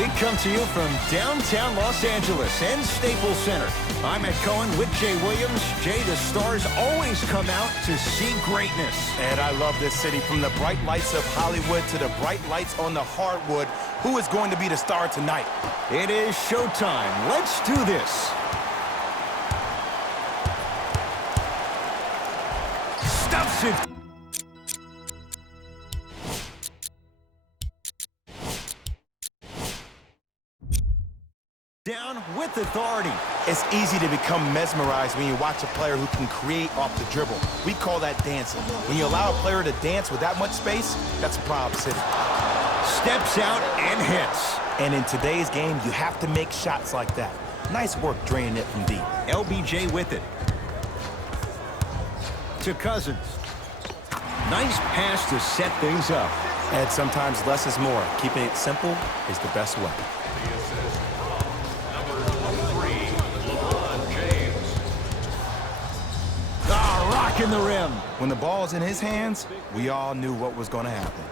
We come to you from downtown Los Angeles and Staples Center. I'm Ed Cohen with Jay Williams. Jay, the stars always come out to see greatness. And I love this city. From the bright lights of Hollywood to the bright lights on the hardwood. Who is going to be the star tonight? It is showtime. Let's do this. Stuffs it. Down with authority. It's easy to become mesmerized when you watch a player who can create off the dribble. We call that dancing. When you allow a player to dance with that much space, that's a Prob City. Steps out and hits. And in today's game, you have to make shots like that. Nice work draining it from deep. LBJ with it. To Cousins. Nice pass to set things up. And sometimes less is more. Keeping it simple is the best way. In the rim. When the ball's in his hands, we all knew what was going to happen.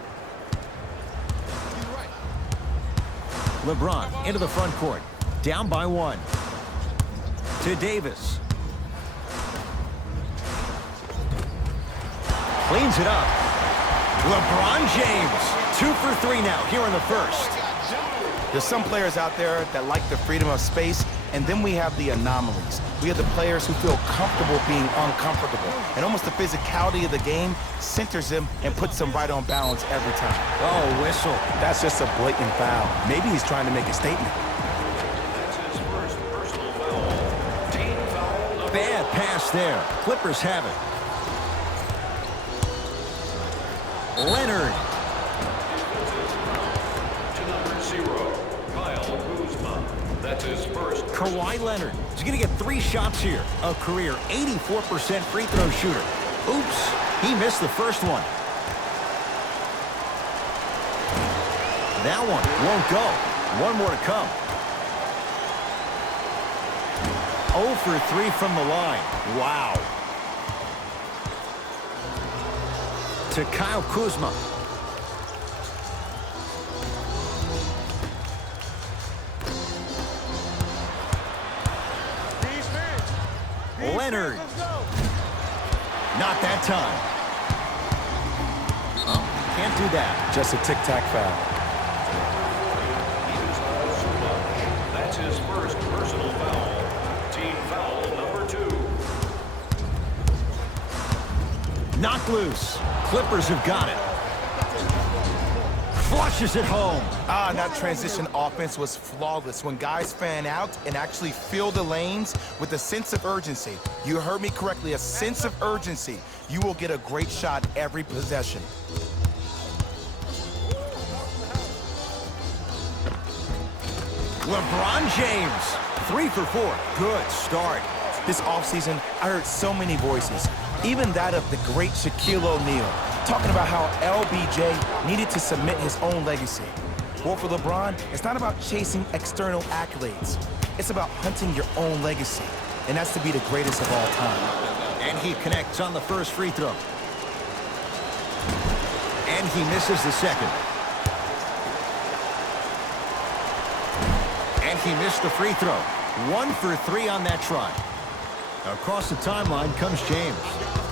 LeBron into the front court. Down by 1. To Davis. Cleans it up. LeBron James. 2 for 3 now here in the first. There's some players out there that like the freedom of space, and then we have the anomalies. We have the players who feel comfortable being uncomfortable. And almost the physicality of the game centers them and puts them right on balance every time. Oh, whistle. That's just a blatant foul. Maybe he's trying to make a statement. Bad pass there. Clippers have it. Leonard. Kawhi Leonard is going to get 3 shots here. A career 84% free throw shooter. Oops, he missed the first one. That one won't go. 1 more to come. 0 for 3 from the line. Wow. To Kyle Kuzma. Leonard. Not that time. Oh, can't do that. Just a tic-tac foul. That's his first personal foul. Team foul number 2. Knocked loose. Clippers have got it. Flushes it home. That transition offense was flawless. When guys fan out and actually fill the lanes with a sense of urgency. You heard me correctly, a sense of urgency. You will get a great shot every possession. LeBron James. 3 for 4. Good start. This offseason, I heard so many voices, even that of the great Shaquille O'Neal, talking about how LBJ needed to submit his own legacy. Well, for LeBron, it's not about chasing external accolades. It's about hunting your own legacy, and that's to be the greatest of all time. And he connects on the first free throw. And he misses the second. And he missed the free throw. 1 for 3 on that try. Across the timeline comes James.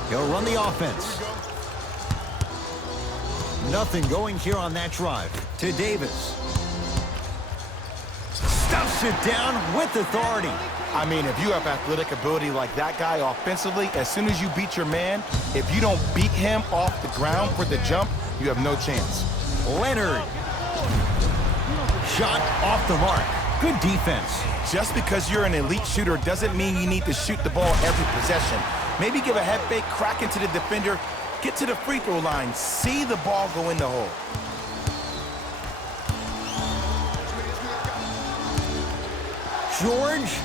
He'll run the offense. Nothing going here on that drive. To Davis. Stuffs it down with authority. I mean, if you have athletic ability like that guy offensively, as soon as you beat your man, if you don't beat him off the ground for the jump, you have no chance. Leonard. Shot off the mark. Good defense. Just because you're an elite shooter doesn't mean you need to shoot the ball every possession. Maybe give a head fake, crack into the defender, get to the free throw line, see the ball go in the hole. George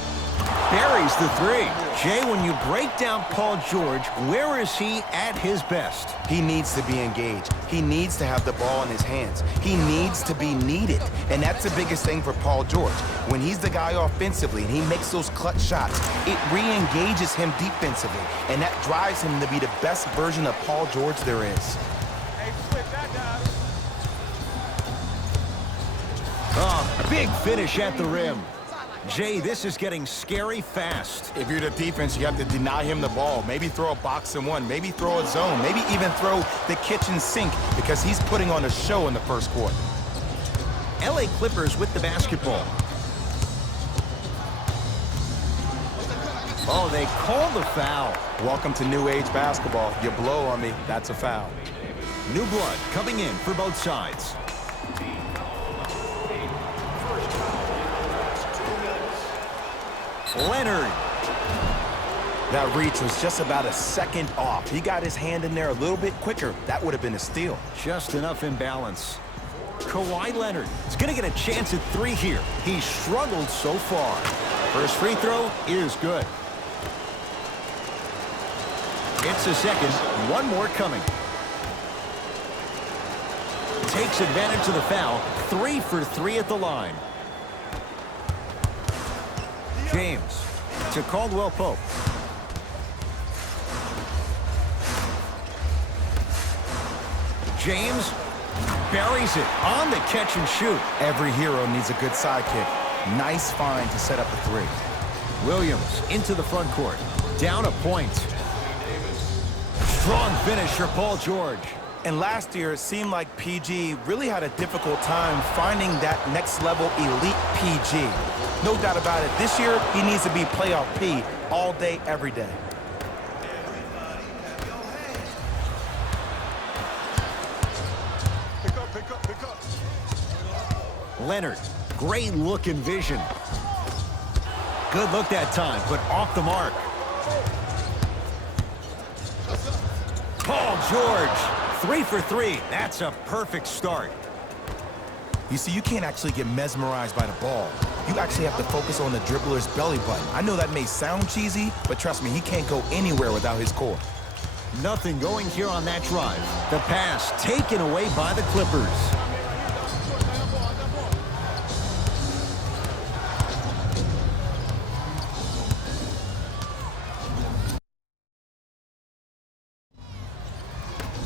buries the 3. Jay, when you break down Paul George, where is he at his best? He needs to be engaged. He needs to have the ball in his hands. He needs to be needed. And that's the biggest thing for Paul George. When he's the guy offensively and he makes those clutch shots, it re-engages him defensively. And that drives him to be the best version of Paul George there is. Oh, Big finish at the rim. Jay, this is getting scary fast. If you're the defense, you have to deny him the ball. Maybe throw a box and one. Maybe throw a zone. Maybe even throw the kitchen sink because he's putting on a show in the first quarter. LA Clippers with the basketball. Oh, they call the foul. Welcome to new age basketball. You blow on me, that's a foul. New blood coming in for both sides. Leonard. That reach was just about a second off. He got his hand in there a little bit quicker. That would have been a steal. Just enough imbalance. Kawhi Leonard is going to get a chance at three here. He's struggled so far. First free throw is good. It's a second. One more coming. Takes advantage of the foul. 3 for 3 at the line. James to Caldwell Pope. James buries it on the catch and shoot. Every hero needs a good sidekick. Nice find to set up a three. Williams into the front court. Down a point. Strong finish for Paul George. And last year, it seemed like PG really had a difficult time finding that next-level elite PG. No doubt about it, this year, he needs to be playoff P all day, every day. Pick up. Leonard, great look and vision. Good look that time, but off the mark. Paul George, 3 for 3. That's a perfect start. You see, you can't actually get mesmerized by the ball. You actually have to focus on the dribbler's belly button. I know that may sound cheesy, but trust me, he can't go anywhere without his core. Nothing going here on that drive. The pass taken away by the Clippers.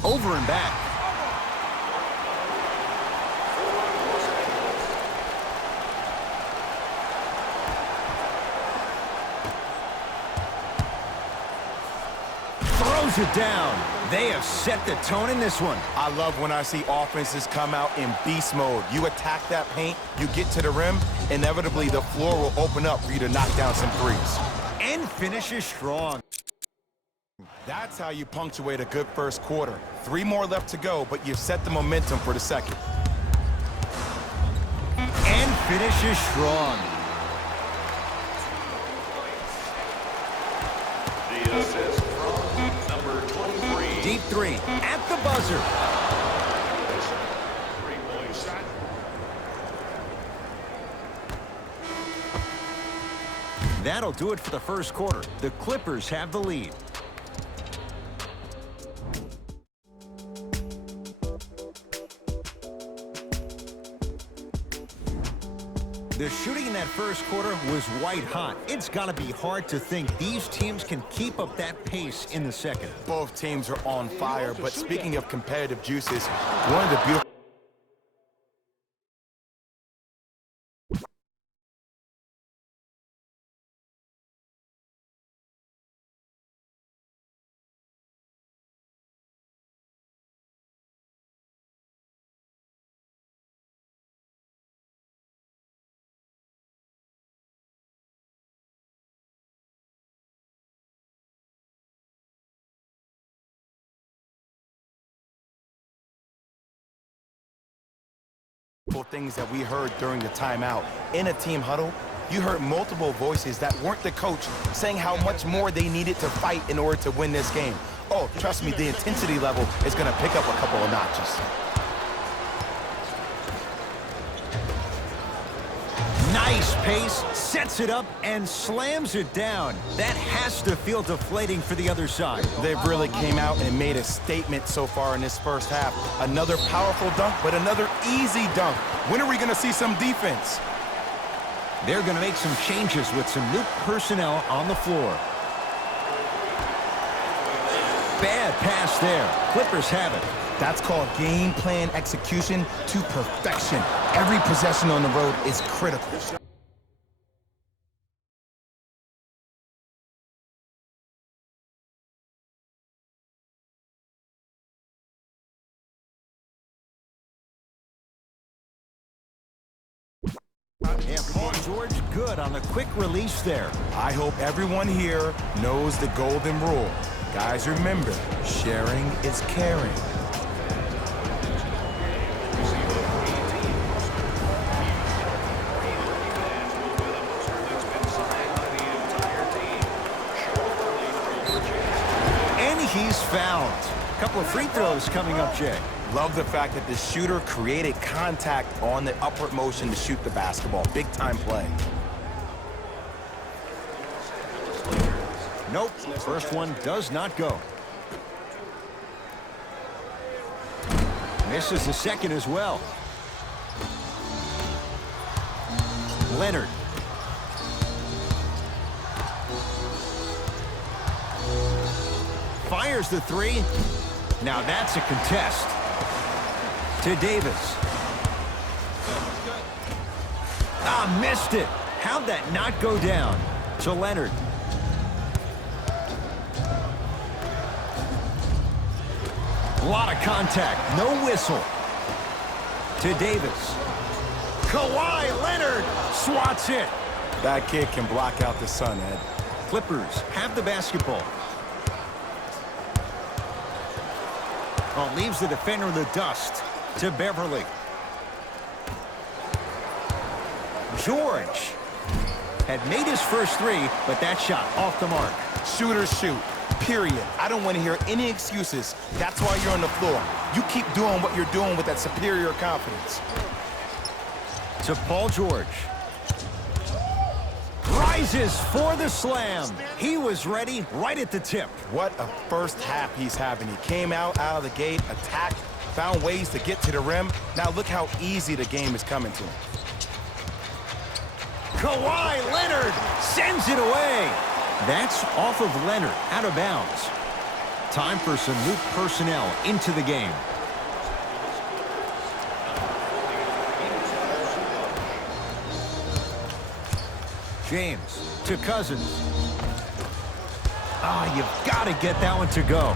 Over and back. Throws it down. They have set the tone in this one. I love when I see offenses come out in beast mode. You attack that paint, you get to the rim, inevitably the floor will open up for you to knock down some threes. And finishes strong. That's how you punctuate a good first quarter. 3 more left to go, but you've set the momentum for the second. And finishes strong. The assist from number 23. Deep three at the buzzer. 3-point shot. That'll do it for the first quarter. The Clippers have the lead. The shooting in that first quarter was white hot. It's got to be hard to think these teams can keep up that pace in the second. Both teams are on fire, but speaking of competitive juices, one of the beautiful things that we heard during the timeout. In a team huddle, you heard multiple voices that weren't the coach saying how much more they needed to fight in order to win this game. Oh, trust me, the intensity level is going to pick up a couple of notches. Nice pace, sets it up, and slams it down. That has to feel deflating for the other side. They've really came out and made a statement so far in this first half. Another powerful dunk, but another easy dunk. When are we going to see some defense? They're going to make some changes with some new personnel on the floor. Bad pass there. Clippers have it. That's called game plan execution to perfection. Every possession on the road is critical. Yeah, Paul George good on the quick release there. I hope everyone here knows the golden rule. Guys, remember, sharing is caring. And he's fouled. A couple of free throws coming up, Jay. Love the fact that the shooter created contact on the upward motion to shoot the basketball. Big time play. Nope, first one does not go. Misses the second as well. Leonard. Fires the three. Now that's a contest. To Davis. Ah, missed it. How'd that not go down? To Leonard. A lot of contact. No whistle. To Davis. Kawhi Leonard swats it. That kid can block out the sun, Ed. Clippers have the basketball. Oh, leaves the defender in the dust. To Beverly. George had made his first three, but that shot off the mark. Shooters shoot, period. I don't want to hear any excuses. That's why you're on the floor. You keep doing what you're doing with that superior confidence. To Paul George. Rises for the slam. He was ready right at the tip. What a first half he's having. He came out of the gate, attacked, found ways to get to the rim. Now look how easy the game is coming to him. Kawhi Leonard sends it away. That's off of Leonard, out of bounds. Time for some new personnel into the game. James to Cousins. Ah, you've got to get that one to go.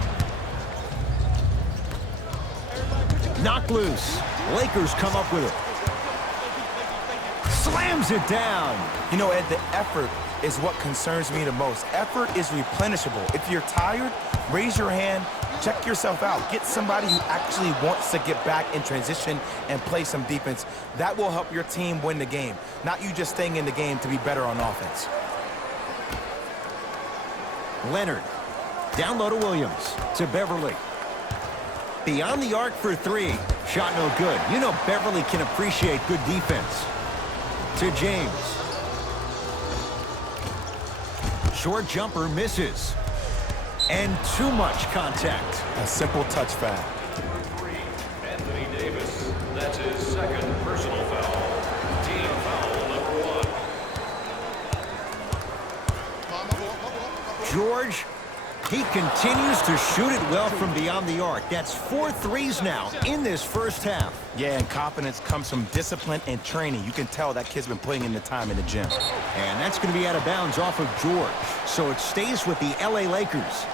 Knocked loose. Lakers come up with it. Slams it down. You know, Ed, the effort is what concerns me the most. Effort is replenishable. If you're tired, raise your hand, check yourself out. Get somebody who actually wants to get back in transition and play some defense. That will help your team win the game, not you just staying in the game to be better on offense. Leonard. Down low to Williams. To Beverly. Beyond the arc for three. Shot no good. You know Beverly can appreciate good defense. To James. Short jumper misses. And too much contact. A simple touch foul. Three, Anthony Davis. That's his second personal foul. Team foul number 1. George, he continues to shoot it well from beyond the arc. That's 4 threes now in this first half. Yeah, and confidence comes from discipline and training. You can tell that kid's been putting in the time in the gym. And that's going to be out of bounds off of George. So it stays with the LA Lakers.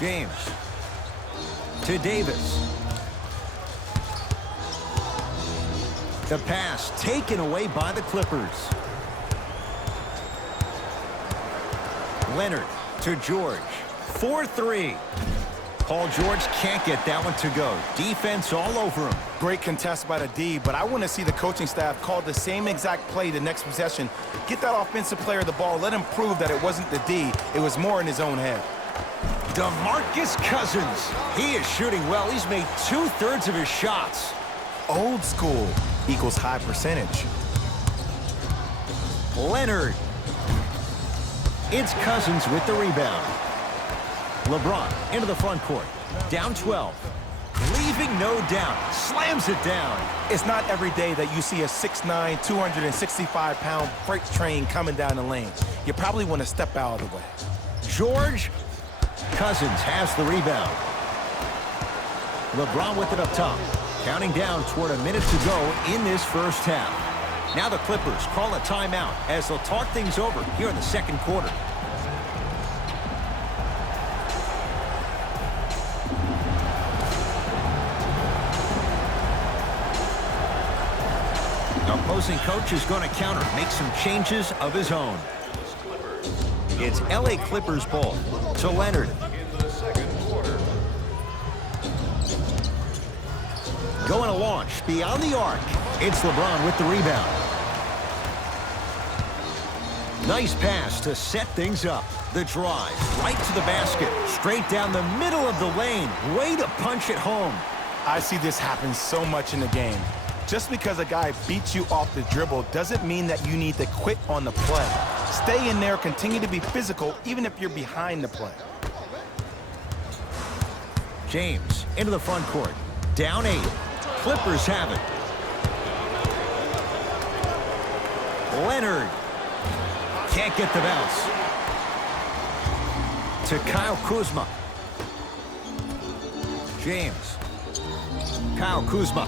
James. To Davis. The pass taken away by the Clippers. Leonard to George. 4-3. Paul George can't get that one to go. Defense all over him. Great contest by the D, but I want to see the coaching staff call the same exact play the next possession. Get that offensive player the ball. Let him prove that it wasn't the D. It was more in his own head. DeMarcus Cousins. He is shooting well. He's made 2/3 of his shots. Old school equals high percentage. Leonard. It's Cousins with the rebound. LeBron into the front court. Down 12. Leaving no doubt. Slams it down. It's not every day that you see a 6'9", 265-pound freight train coming down the lane. You probably want to step out of the way. George. Cousins has the rebound. LeBron with it up top. Counting down toward a minute to go in this first half. Now the Clippers call a timeout as they'll talk things over here in the second quarter. The opposing coach is going to counter, make some changes of his own. It's LA Clippers ball to Leonard. In the second quarter. Going to launch beyond the arc. It's LeBron with the rebound. Nice pass to set things up. The drive right to the basket. Straight down the middle of the lane. Way to punch it home. I see this happen so much in the game. Just because a guy beats you off the dribble doesn't mean that you need to quit on the play. Stay in there, continue to be physical, even if you're behind the play. James into the front court. Down 8. Clippers have it. Leonard can't get the bounce. To Kyle Kuzma. James. Kyle Kuzma.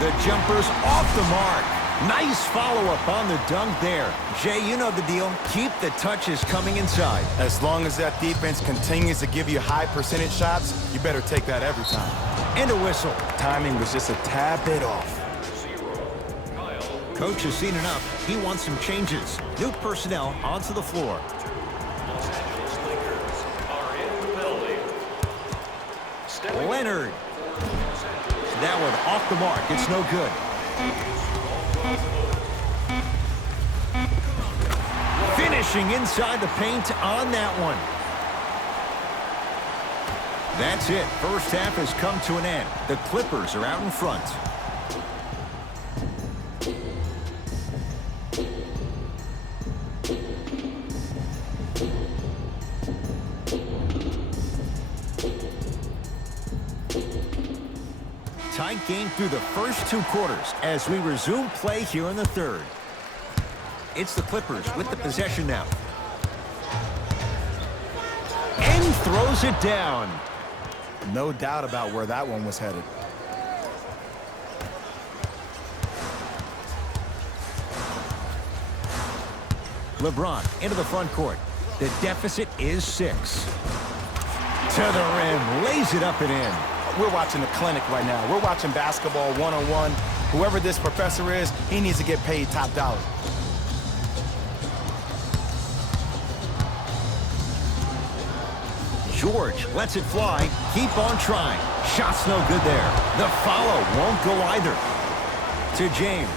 The jumper's off the mark. Nice follow-up on the dunk there. Jay, you know the deal. Keep the touches coming inside. As long as that defense continues to give you high percentage shots, you better take that every time. And a whistle. Timing was just a tad bit off. Coach has seen enough. He wants some changes. New personnel onto the floor. Los Angeles Lakers are in the building. Leonard. That one off the mark. It's no good. Finishing inside the paint on that one. That's it. First half has come to an end. The Clippers are out in front. Tight game through the first 2 quarters as we resume play here in the third. It's the Clippers with the possession now. And throws it down. No doubt about where that one was headed. LeBron into the front court. The deficit is 6. To the rim. Lays it up and in. We're watching a clinic right now. We're watching basketball one-on-one. Whoever this professor is, he needs to get paid top dollar. George lets it fly. Keep on trying. Shot's no good there. The follow won't go either. To James.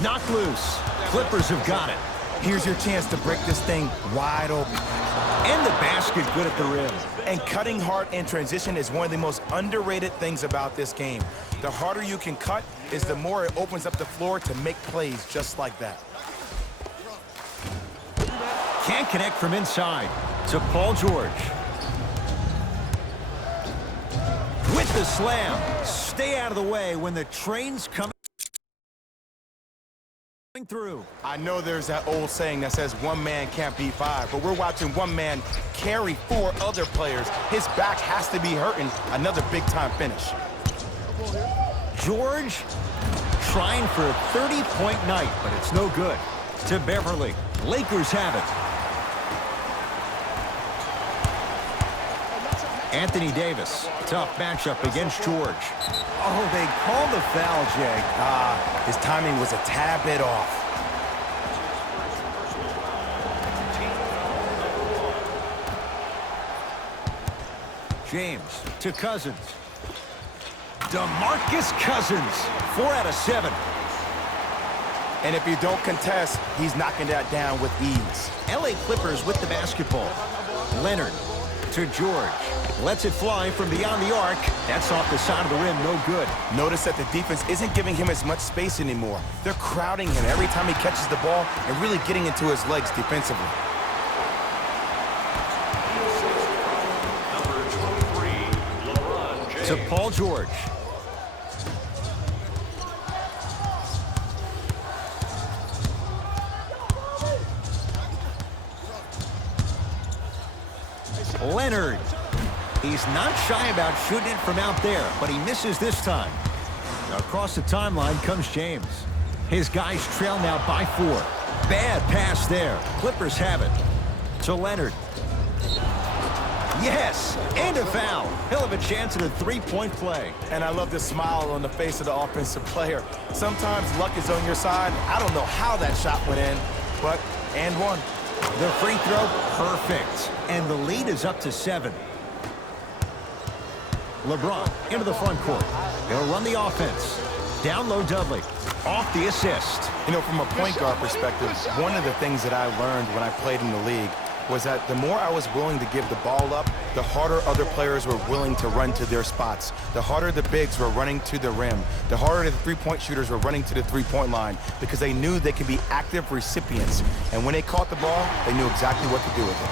Knocked loose. Clippers have got it. Here's your chance to break this thing wide open. And the basket good at the rim. And cutting hard in transition is one of the most underrated things about this game. The harder you can cut is the more it opens up the floor to make plays just like that. Can't connect from inside. To Paul George. With the slam. Stay out of the way when the train's coming through. I know there's that old saying that says one man can't beat 5, but we're watching one man carry 4 other players. His back has to be hurting. Another big-time finish. George trying for a 30-point night, but it's no good. To Beverly. Lakers have it. Anthony Davis. Tough matchup against George. Oh, they called the foul, Jay. His timing was a tad bit off. James to Cousins. DeMarcus Cousins. 4 out of 7. And if you don't contest, he's knocking that down with ease. LA Clippers with the basketball. Leonard to George. Lets it fly from beyond the arc. That's off the side of the rim, no good. Notice that the defense isn't giving him as much space anymore. They're crowding him every time he catches the ball and really getting into his legs defensively. Number 23, LeBron James. To Paul George. He's not shy about shooting it from out there, but he misses this time. Across the timeline comes James. His guys trail now by 4. Bad pass there. Clippers have it. To Leonard. Yes, and a foul. He'll have a chance at a three-point play. And I love the smile on the face of the offensive player. Sometimes luck is on your side. I don't know how that shot went in, but and one. The free throw, perfect. And the lead is up to 7. LeBron into the front court. He'll run the offense. Down low, Dudley. Off the assist. You know, from a point guard perspective, one of the things that I learned when I played in the league was that the more I was willing to give the ball up, the harder other players were willing to run to their spots. The harder the bigs were running to the rim. The harder the three-point shooters were running to the three-point line because they knew they could be active recipients. And when they caught the ball, they knew exactly what to do with it.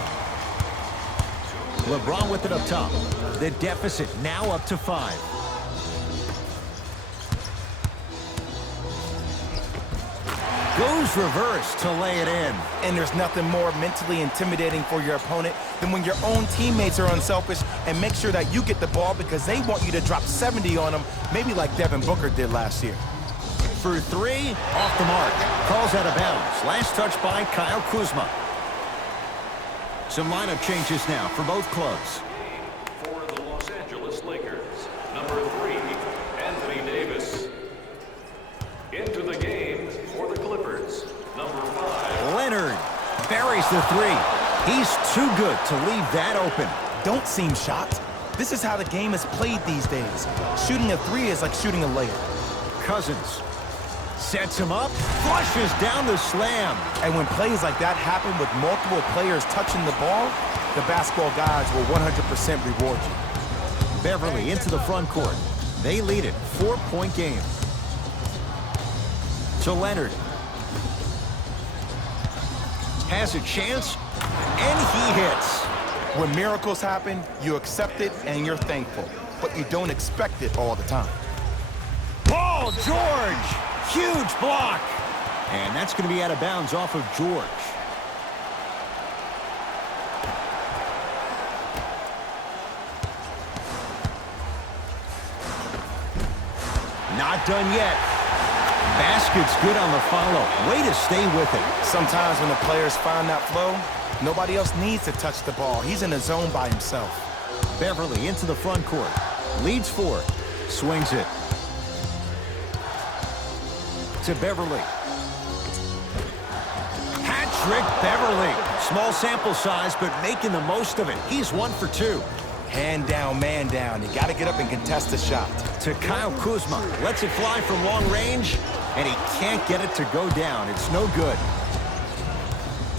LeBron with it up top. The deficit now up to 5. Goes reverse to lay it in. And there's nothing more mentally intimidating for your opponent than when your own teammates are unselfish and make sure that you get the ball because they want you to drop 70 on them, maybe like Devin Booker did last year. For 3, off the mark. Calls out of bounds. Last touch by Kyle Kuzma. Some lineup changes now for both clubs. For the Los Angeles Lakers, number 3, Anthony Davis. Into the game for the Clippers, number 5. Leonard buries the 3. He's too good to leave that open. Don't seem shocked. This is how the game is played these days. Shooting a 3 is like shooting a layup. Cousins sets him up, flushes down the slam. And when plays like that happen with multiple players touching the ball, the basketball guys will 100% reward you. Beverly into the front court. They lead it, 4-point game. To Leonard. Has a chance, and he hits. When miracles happen, you accept it and you're thankful, but you don't expect it all the time. Paul George, huge block. And that's going to be out of bounds off of George. Not done yet. Basket's good on the follow. Way to stay with it. Sometimes when the players find that flow, nobody else needs to touch the ball. He's in the zone by himself. Beverly into the front court. Leads 4. Swings it. To Beverly. Patrick Beverly. Small sample size, but making the most of it. He's 1 for 2. Hand down, man down. You got to get up and contest the shot. To Kyle Kuzma. Lets it fly from long range, and he can't get it to go down. It's no good.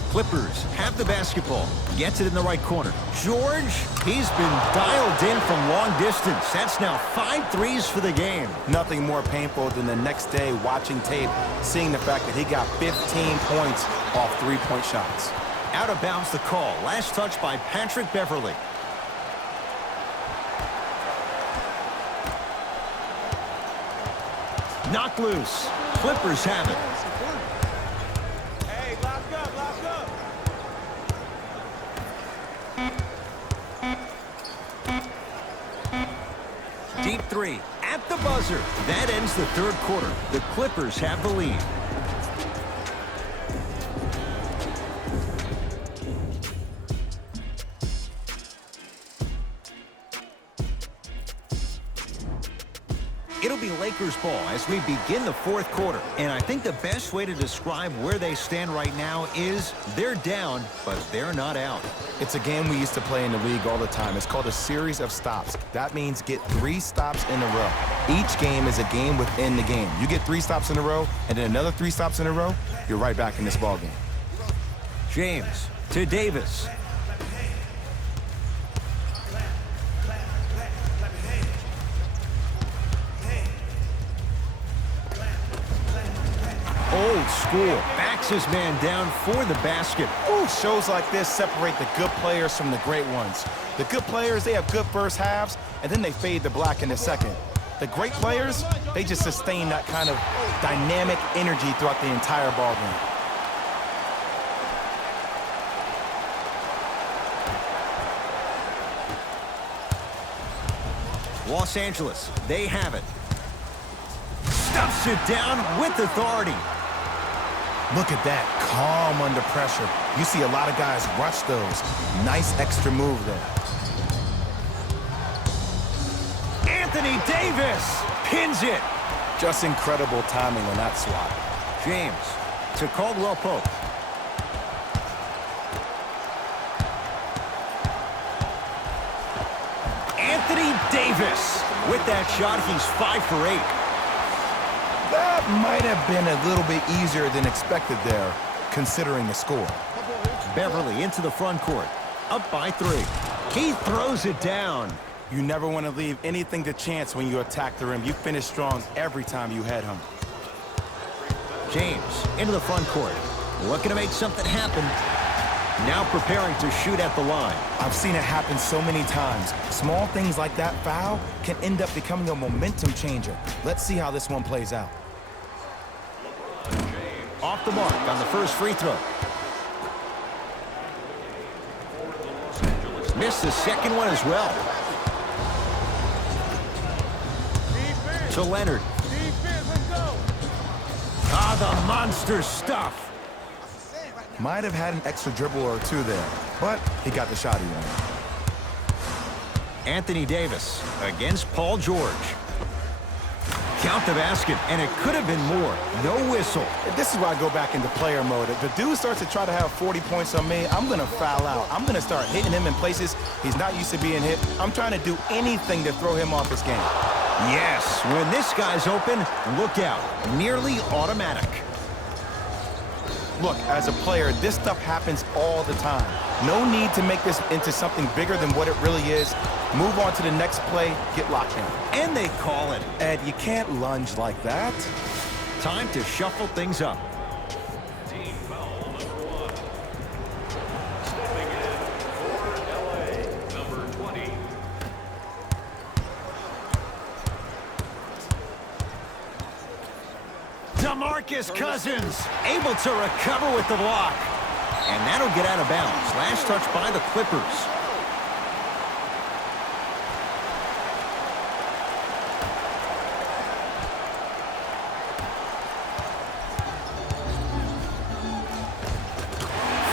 Clippers have the basketball. Gets it in the right corner. George, he's been dialed in from long distance. That's now 5 threes for the game. Nothing more painful than the next day watching tape, seeing the fact that he got 15 points off three-point shots. Out of bounds the call. Last touch by Patrick Beverly. Knocked loose. Clippers have it. Hey, lock up, lock up. Deep 3 at the buzzer. That ends the third quarter. The Clippers have the lead. It'll be Lakers ball as we begin the fourth quarter. And I think the best way to describe where they stand right now is they're down, but they're not out. It's a game we used to play in the league all the time. It's called a series of stops. That means get 3 stops in a row. Each game is a game within the game. You get 3 stops in a row, and then another 3 stops in a row, you're right back in this ball game. James to Davis. Old school. Backs his man down for the basket. Ooh, shows like this separate the good players from the great ones. The good players, they have good first halves, and then they fade to black in the second. The great players, they just sustain that kind of dynamic energy throughout the entire ball game. Los Angeles, they have it. Stuffs it down with authority. Look at that, calm under pressure. You see a lot of guys rush those. Nice extra move there. Anthony Davis pins it. Just incredible timing on that swat. James to Caldwell Pope. Anthony Davis. With that shot, he's 5 for 8. That might have been a little bit easier than expected there, considering the score. Beverly into the front court. Up by 3. He throws it down. You never want to leave anything to chance when you attack the rim. You finish strong every time you head home. James into the front court. Looking to make something happen. Now preparing to shoot at the line. I've seen it happen so many times. Small things like that foul can end up becoming a momentum changer. Let's see how this one plays out. Off the mark on the first free throw. Missed the second one as well. To Leonard. Ah, the monster stuff. Might have had an extra dribble or two there, but he got the shot he wanted. Anthony Davis against Paul George. Count the basket, and it could have been more. No whistle. This is why I go back into player mode. If the dude starts to try to have 40 points on me, I'm going to foul out. I'm going to start hitting him in places he's not used to being hit. I'm trying to do anything to throw him off his game. Yes, when this guy's open, look out. Nearly automatic. Look, as a player, this stuff happens all the time. No need to make this into something bigger than what it really is. Move on to the next play, get locked in. And they call it. Ed, you can't lunge like that. Time to shuffle things up. Team foul number 1. Stepping in for LA, number 20. DeMarcus Cousins able to recover with the block. And that'll get out of bounds. Last touch by the Clippers.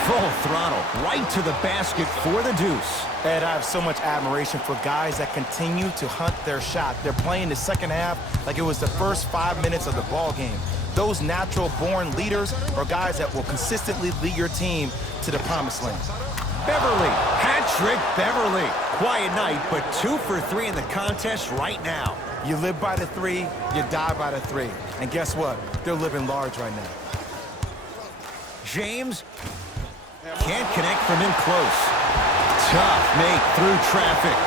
Full throttle, right to the basket for the deuce. Ed, I have so much admiration for guys that continue to hunt their shot. They're playing the second half like it was the first 5 minutes of the ball game. Those natural-born leaders are guys that will consistently lead your team to the promised land. Beverly, hat-trick Beverly. Quiet night, but 2 for 3 in the contest right now. You live by the 3, you die by the 3. And guess what? They're living large right now. James can't connect from in close. Tough make through traffic.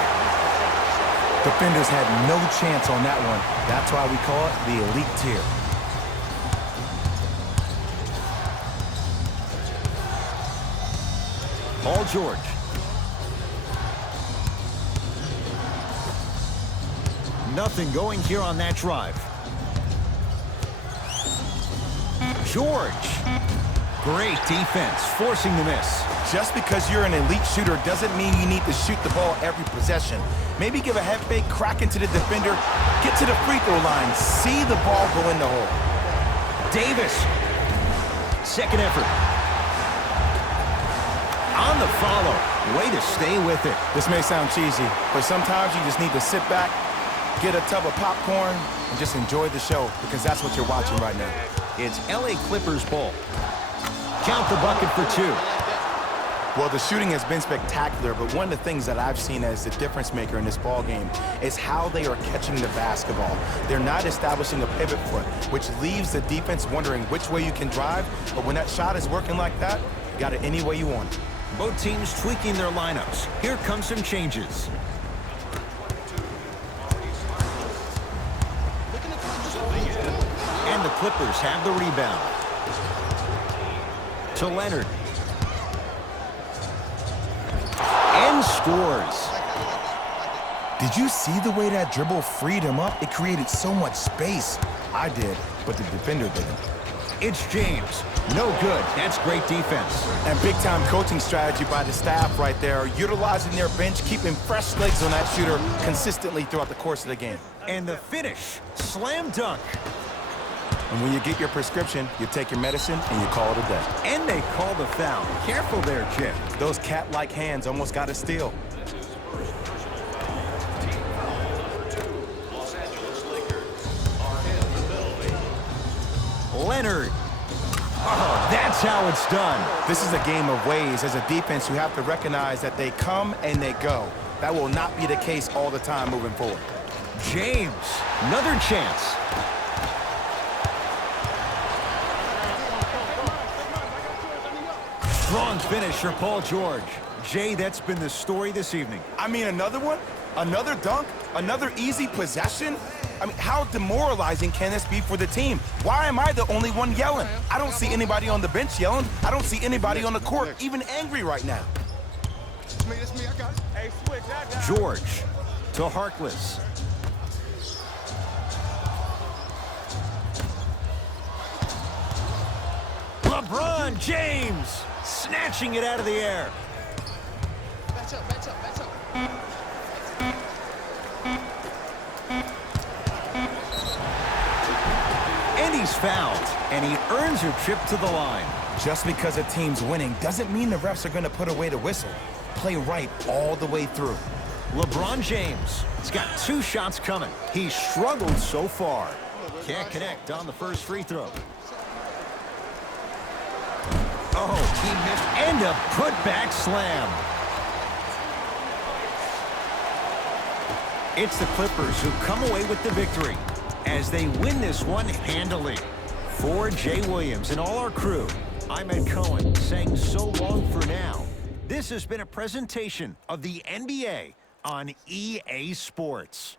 Defenders had no chance on that one. That's why we call it the elite tier. Paul George. Nothing going here on that drive. George. Great defense, forcing the miss. Just because you're an elite shooter doesn't mean you need to shoot the ball every possession. Maybe give a head fake, crack into the defender, get to the free throw line, see the ball go in the hole. Davis. Second effort. On the follow. Way to stay with it. This may sound cheesy, but sometimes you just need to sit back, get a tub of popcorn, and just enjoy the show, because that's what you're watching right now. It's LA Clippers ball. Count the bucket for 2. Well, the shooting has been spectacular, but one of the things that I've seen as the difference maker in this ball game is how they are catching the basketball. They're not establishing a pivot foot, which leaves the defense wondering which way you can drive, but when that shot is working like that, you got it any way you want it. Both teams tweaking their lineups. Here come some changes. And the Clippers have the rebound. To Leonard. And scores. Did you see the way that dribble freed him up? It created so much space. I did, but the defender didn't. It's James. No good. That's great defense. And big-time coaching strategy by the staff right there, utilizing their bench, keeping fresh legs on that shooter consistently throughout the course of the game. And the finish, slam dunk. And when you get your prescription, you take your medicine and you call it a day. And they call the foul. Careful there, Jim. Those cat-like hands almost got a steal. Leonard. Oh, that's how it's done. This is a game of ways. As a defense, you have to recognize that they come and they go. That will not be the case all the time moving forward. James, another chance. Strong finish for Paul George. Jay, that's been the story this evening. I mean, another one? Another dunk? Another easy possession? I mean, how demoralizing can this be for the team? Why am I the only one yelling? I don't see anybody on the bench yelling. I don't see anybody on the court even angry right now. It's me, I got it. Hey, switch, I got it. George to Harkless. LeBron James snatching it out of the air. Match up, match up, match up. And he's fouled, and he earns a trip to the line. Just because a team's winning doesn't mean the refs are going to put away the whistle. Play right all the way through. LeBron James has got 2 shots coming. He's struggled so far. Can't connect on the first free throw. Oh, he missed. And a putback slam. It's the Clippers who come away with the victory as they win this one handily. For Jay Williams and all our crew, I'm Ed Cohen saying so long for now. This has been a presentation of the NBA on EA Sports.